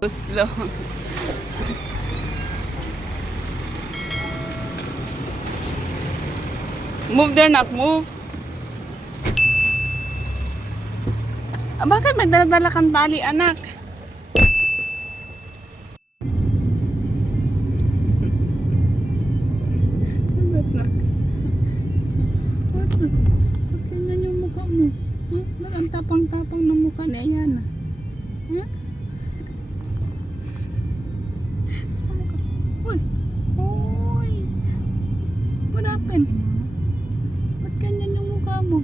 Slow. Move there, nak. Move. Bakit may dala-dala kang tali, anak? Tingnan yung mukha mo. Ang tapang-tapang ng mukha ni Ayana. Uy! Uy! What happened? Ba't ganyan yung mukha mo?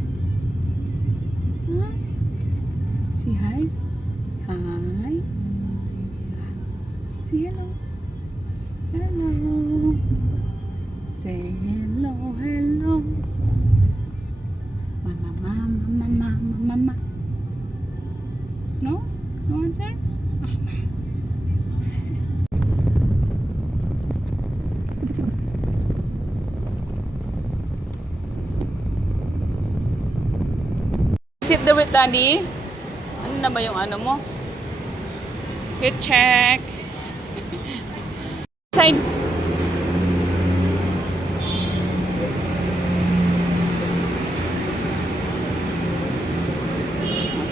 Say hi. Hi. Say hello. Hello. Say hello, hello. Mama, mama, mama, mama. No? No answer? Sit there with daddy. Ano na ba yung ano mo? Fit check. Side.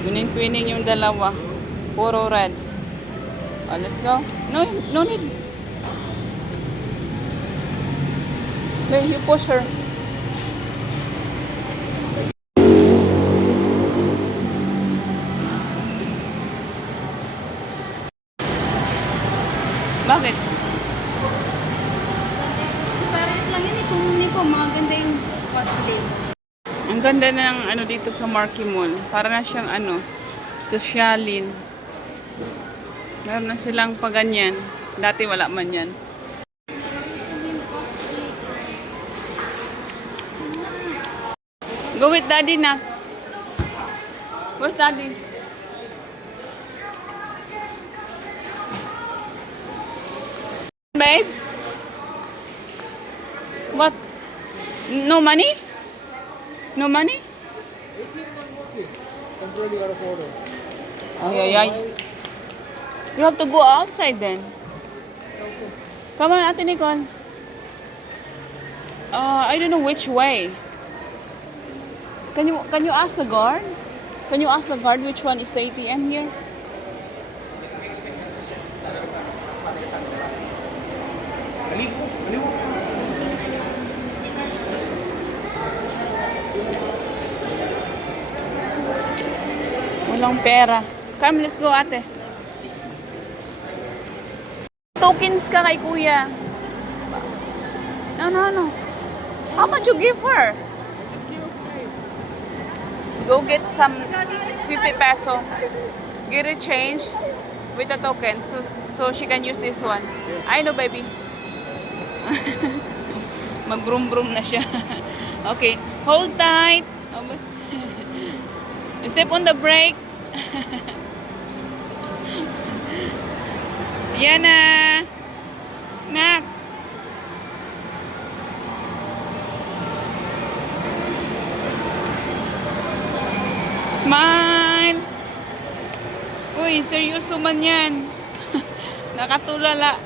Twinning-twinning yung dalawa. Puro red. Oh, let's go. No, no need. Wait, you push her. Bakit? Pares lang yun, sumuni ko, maganda yung cosplay. Ang ganda ng ano dito sa Marquee Mall. Para na siyang ano, sosyalin. Meron na silang paganyan. Dati wala man yan. Go with daddy na. Where's daddy? Babe? What? No money? No money? Temporarily out of order. Ay, ay, ay. You have to go outside then. Come on, Ate Nicole. I don't know which way. Can you ask the guard? Can you ask the guard which one is the ATM here? Walang pera. Come, let's go, ate. Tokens ka kay kuya. No, no, no. How much you give her? Go get some 50 peso. Get a change with the token so she can use this one. I know, baby. Mag-brum-brum na siya. Okay, hold tight. Step on the brake. Yana. Nak. Smile. Uy, seryoso man yan. Nakatulala.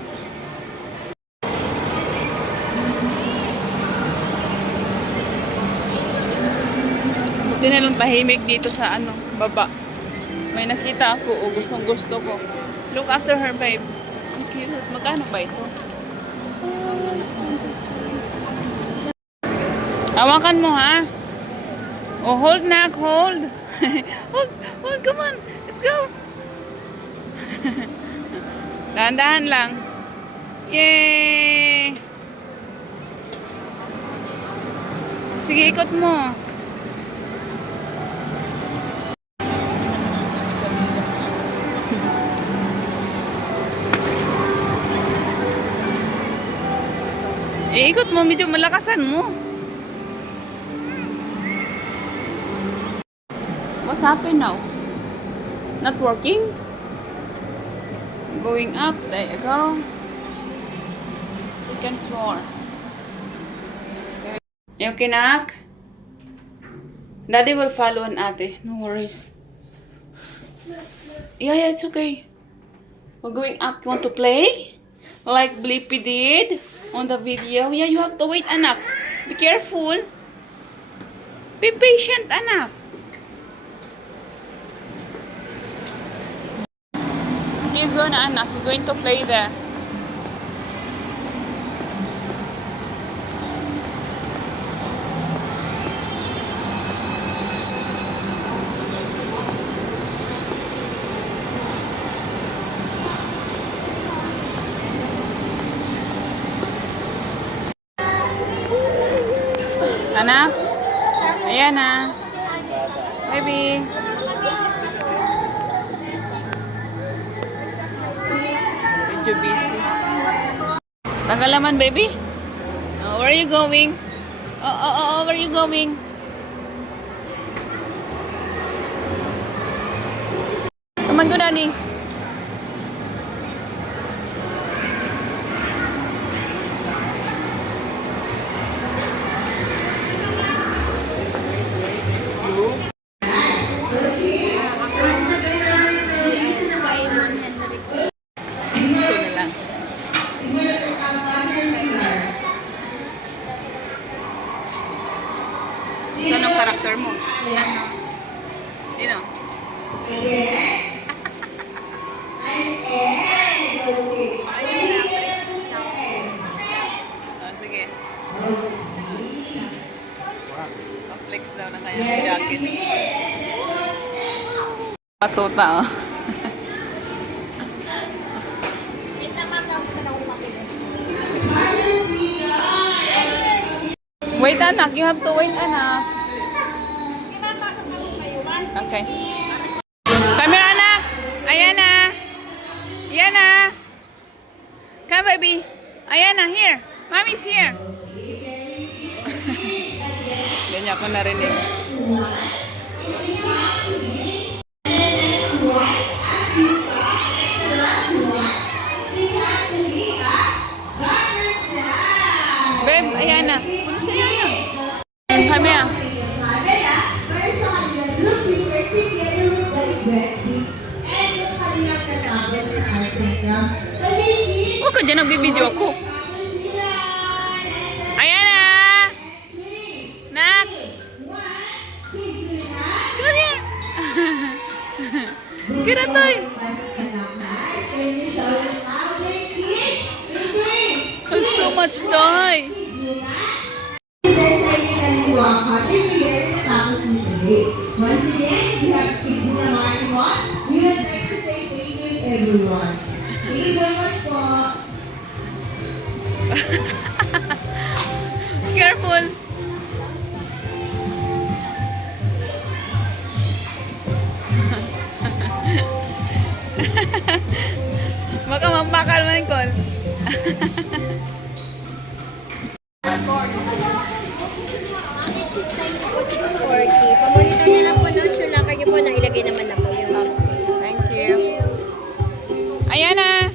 Buti na lang tahimik dito sa ano, baba. May nakita ako o gustong gusto ko. Look after her, babe. Ang cute. Magkano ba ito? Hawakan mo, ha? Oh, hold, nak. Hold. Hold. Come on. Let's go. Dahan-dahan lang. Yay! Sige, ikot mo. Ikot mo, medyo malakasan mo. What happened now? Not working? Going up, there you go. Second floor. You okay, nak? Daddy will follow an ate. No worries. Yeah, it's okay. We're going up. You want to play? Like Blippi did on the video? Yeah, you have to wait, anak. Be careful. Be patient, anak. Kizo na, anak. You're going to play there. Anak? Ayan na. Baby. Medyo busy. Tagalaman, baby? Oh, where are you going? Oh, where are you going? Come on, go, Daddy. Simon Hendricks. Ito na lang. Anong karakter mo? Sino? Oh, sige. Flex daw ng kanyang jacket. Patuta, oh. Wait, anak. You have to wait, anak. Okay. Come here, anak. Ayan na. Ayan na. Come, baby. Ayan na. Here. Mommy's here. Ganyan ako narinig. Babe, ayan na. Puno siya yan. Come here. Huwag ka dyan, nagbibideo ako. Ayan na! Nak! Come here! Kira tayo! There's so much toy! Once again, we have kids in the morning walk. We would like to say thank you to everyone. Thank you so much po. Careful! Baka mambakal man, Col. Pamonitor na lang po ng shoe locker niyo po na ilagay naman na po yung house. Thank you. Ayan na!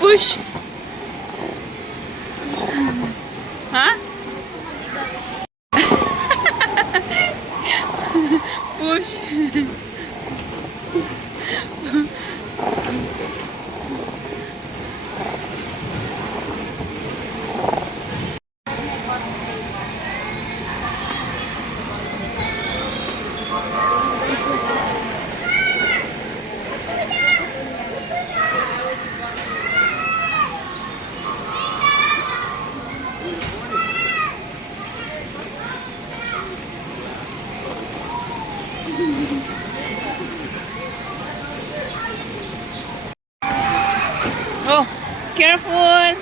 Push! Ha? Push! Oh, careful!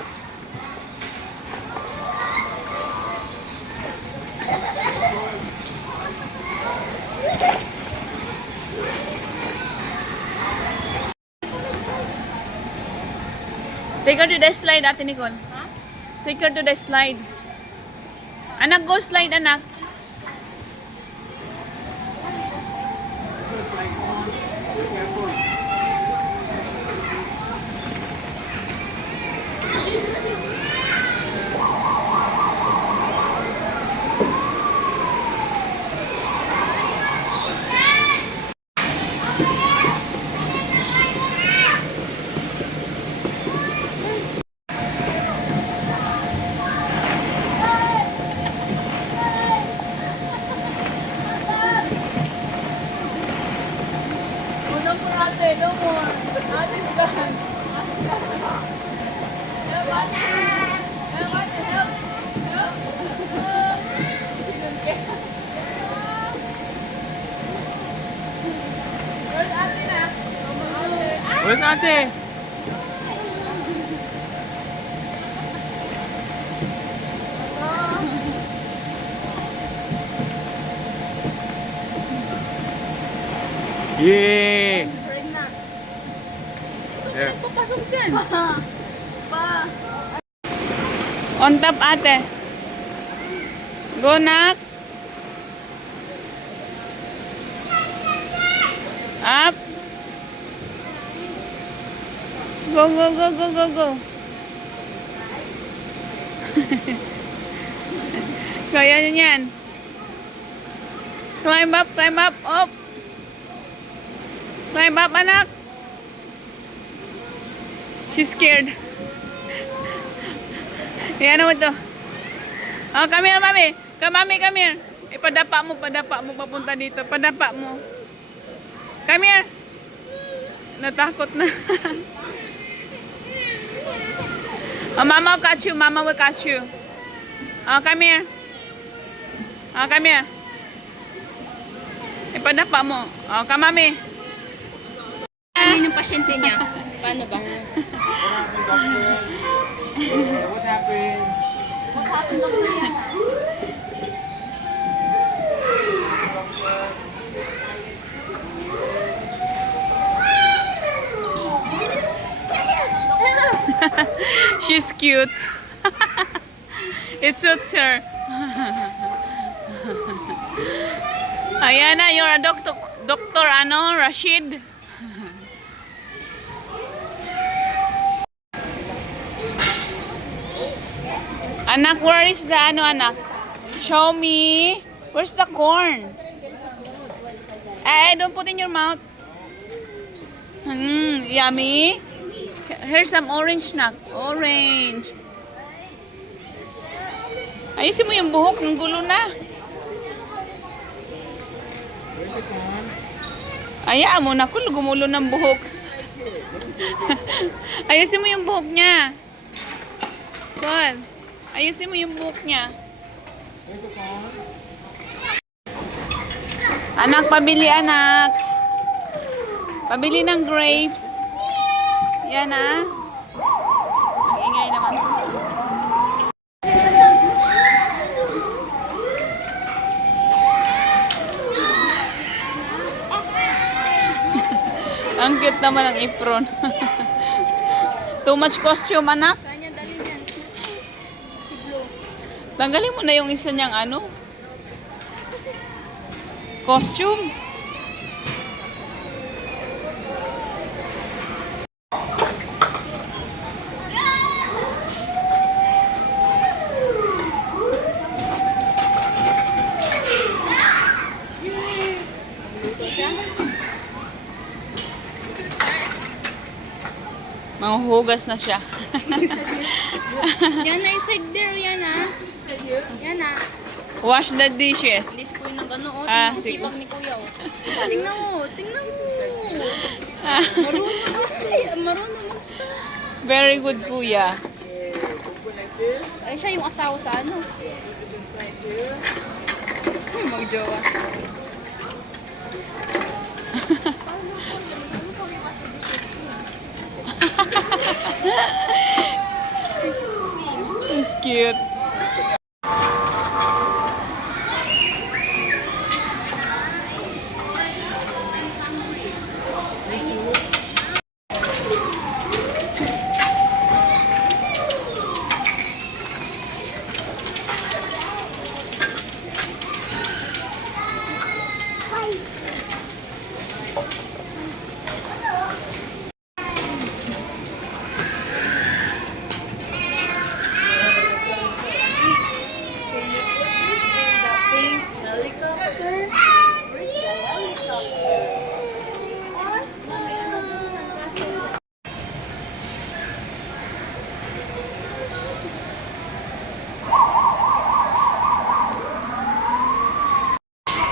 Take her to the slide, Ate Nicole. Huh? Take her to the slide. Anak, go slide, anak. No more, ate. No more. Ate's done. Help, ate. Help, ate. Help. Help. Where's ate na? Where's ate? Yeah! There. Papasok dyan. On top, ate. Go, nak. Up. Go, go, go, go, go, go. Kaya nyo yan. Climb up, up. Climb up, anak. She's scared. Yan naman to. Oh, come here, mami. Come here. Ipadapa mo, papunta dito. Padapa mo. Come here. Natakot na. Oh, mama will catch you. Oh, come here. Oh, come here. Ipadapa mo. Oh, come, mami. Ano yung pasyente niya? Paano ba? What happened? What happened, Dr. Yana? She's cute. It suits her. Ayana, you're a doctor. Doctor, ano, Rashid? Anak, where is the ano, anak? Show me. Where's the corn? Don't put in your mouth. Yummy. Here's some orange, nak. Orange. Ayusin mo yung buhok. Ang gulo na. Ayaan mo, naku, gumulo ng buhok. Ayusin mo yung buhok niya. Paul, ayusin mo yung buhok niya. Anak, pabili, anak. Pabili ng grapes. Yan, ah. Ang ingay naman. Ang cute naman ang apron. Too much costume, anak. Saan niya dalhin yan? Si Blue. Tanggalin mo na yung isa niyang ano. Costume. Luto siya? Manghuhugas na siya. Yan na, inside there, yan ah. Yan ah. Wash the dishes. This po yung ano, oh. Ah, Tingnan mo sige. sipag ni Kuya, oh. Tingnan mo, tingnan mo. Ah, Marunong mag-stop. very good, kuya. Ay, siya yung asawa sa ano. Magjowa. It's cute.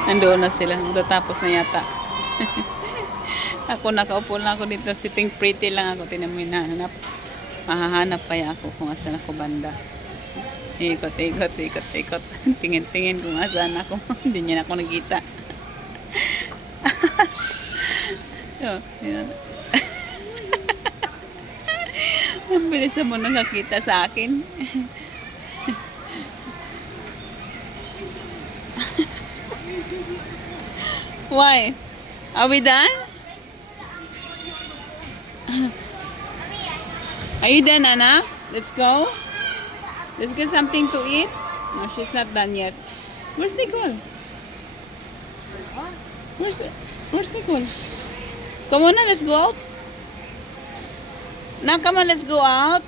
Nandoon na sila. Tatapos na yata. Ako nakaupo lang ako dito. Sitting pretty lang ako. Tinan mo yung hinahanap. Mahahanap kaya ako kung asan ako banda. Ikot. Tingin kung asan ako. Hindi niya na ako nakita. So, yun. Ang bilis mo nakakita sa akin. Why? Are we done? Are you done, Anna? Let's go. Let's get something to eat. No, she's not done yet. Where's Nicole? Where's Nicole? Come on, let's go out. Now, come on, let's go out.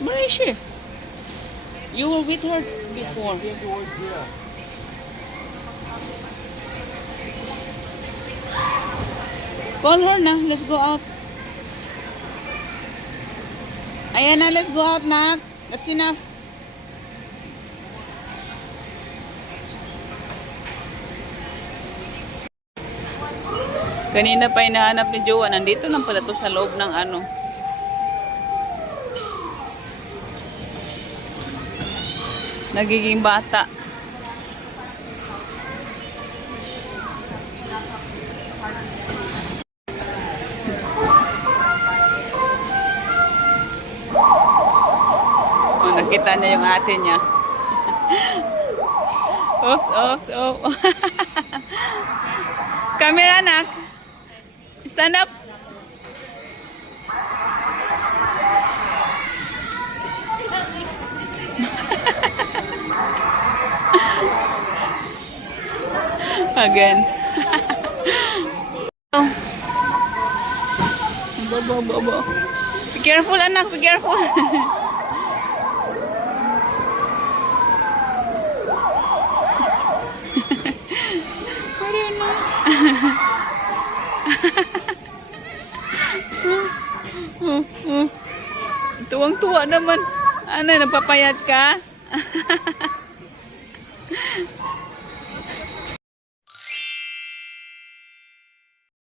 Where is she? You were with her before. Towards here. Call her na. Let's go out. Ayan na, let's go out, Nak. That's enough. Kanina pa hinahanap ni Jowa. Nandito lang pala to sa loob ng ano. Nagiging bata. Oh, nakita niya yung ate niya. Oops. Come here, anak. Stand up. Again. Bo. Be careful, anak. Be careful. Tuwang-tuwa naman. Ano, napapayat ka?